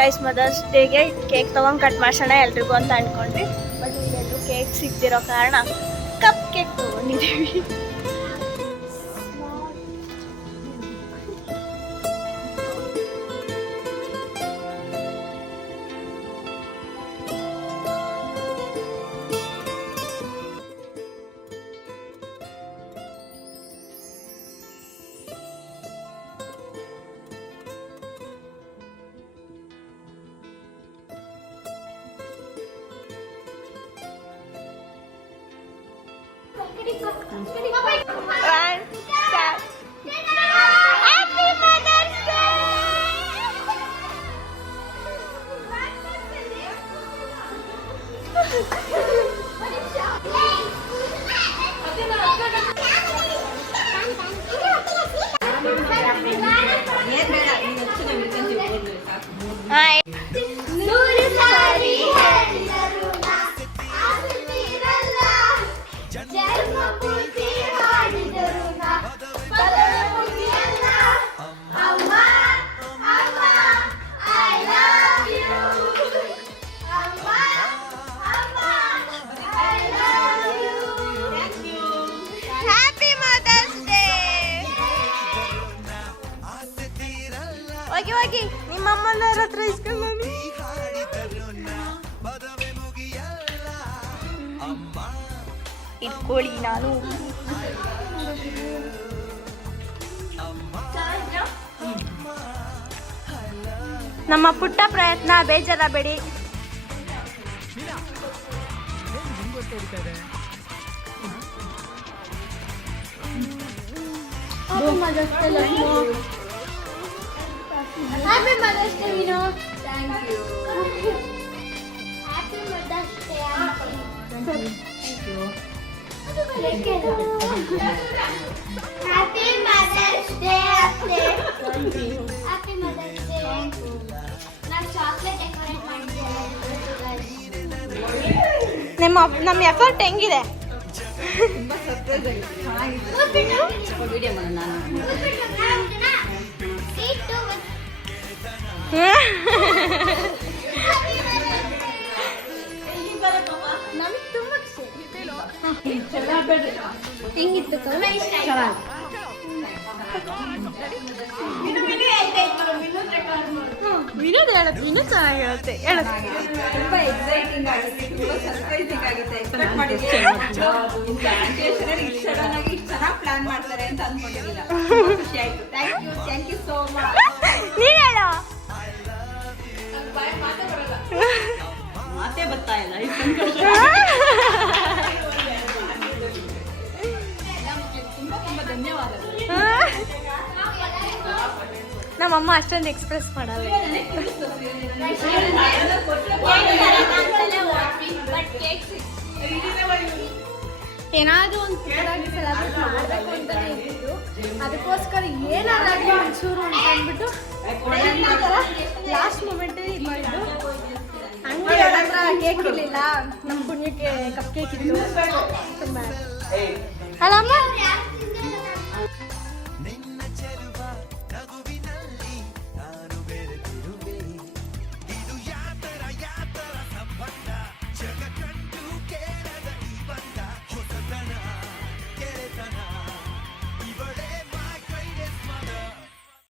Guys mother's ಡೇಗೆ cake ತೊಗೊಂಡು cut ಮಾಡ್ಸೋಣ ಎಲ್ರಿಗೂ ಅಂತ ಅಂದ್ಕೊಂಡ್ವಿ. ಬಟ್ ಇಲ್ಲೆಲ್ಲೂ ಕೇಕ್ ಸಿಗ್ದಿರೋ ಕಾರಣ ಕಪ್ ಕೇಕ್ ತೊಗೊಂಡಿದ್ದೀವಿ. ಹೋಗಿ ನಿಮ್ಮಮ್ಮನ ಹತ್ರ ಇಸ್ಕೊಂಡು ಇಟ್ಕೊಳ್ಳಿ. ನಾನು ನಮ್ಮ ಪುಟ್ಟ ಪ್ರಯತ್ನ ಬೇಜಾರಬೇಡಿ. Happy Mother's Day, Vino. Thank you. Happy Mother's Day, Auntie. Thank you. Happy Mother's Day, Auntie. Thank you. Happy Mother's Day. Thank you. ನಾನು ಚಾಕ್ಲೇಟ್ ಡೆಕೋರೇಟ್ ಮಾಡಿದ್ದೆ. ನಮ್ಮ ಎಫರ್ಟ್ ಹೆಂಗಿದೆ? ತುಂಬಾ ಸರ್ಪ್ರೈಸ್ ಆಗಿದೆ. ಚೆನ್ನಾಗಿದೆ. ವಿಡಿಯೋ ಮಾಡೋಣ ನಾನು. ಹೆಂಗಿತ್ತು ವಿನೋದ್ ಹೇಳತ್ತೆ. ವಿನೋದ್ ಚೆನ್ನಾಗಿ ಹೇಳುತ್ತೆ. ತುಂಬಾ ಎಕ್ಸೈಟಿಂಗ್ ಆಗುತ್ತೆ, ತುಂಬಾ ಸರ್ಪ್ರೈಸಿಂಗ್ ಆಗುತ್ತೆ. ಎಕ್ಸ್ಪೆಕ್ಟ್ ಮಾಡಿದ್ದೆ ಸಡನ್ ಆಗಿ ಚೆನ್ನಾಗಿ ಪ್ಲಾನ್ ಮಾಡ್ತಾರೆ ಅಂತ ಅನ್ಕೊಂಡಿರಲಿಲ್ಲ. ಖುಷಿ ಆಯ್ತು. Thank you so much. ನೀನು ಹೇಳು. ಮಾತೇ ಬರ್ತಾ ಇಲ್ಲ. ತುಂಬಾ ಧನ್ಯವಾದಗಳು. ನಮ್ಮಮ್ಮ ಅಷ್ಟೊಂದು ಎಕ್ಸ್ಪ್ರೆಸ್ ಮಾಡಲ್ಲ. ಏನಾದರೂ ಒಂದು ಪುಟ್ಟದಾಗಿ ಸೆಲೆಬ್ರೇಟ್ ಮಾಡಬೇಕು ಅಂತಲೇ ಇದ್ದಿದ್ದು. ಅದಕ್ಕೋಸ್ಕರ ಏನಾದಾಗಲಿ ಒಂಚೂರು ಅಂತ ಅಂದ್ಬಿಟ್ಟು ಲಾಸ್ಟ್ ಮೂಮೆಂಟೇ ಇದು ಮಾಡಿದ್ದು. ಹಂಗೆ ಹತ್ರ ಕೇಕ್ ಇರಲಿಲ್ಲ, ನಮ್ಮ ಪುಣ್ಯಕ್ಕೆ ಕಪ್ ಕೇಕ್ ಇತ್ತು. ತುಂಬ ಅಲ್ಲಮ್ಮ.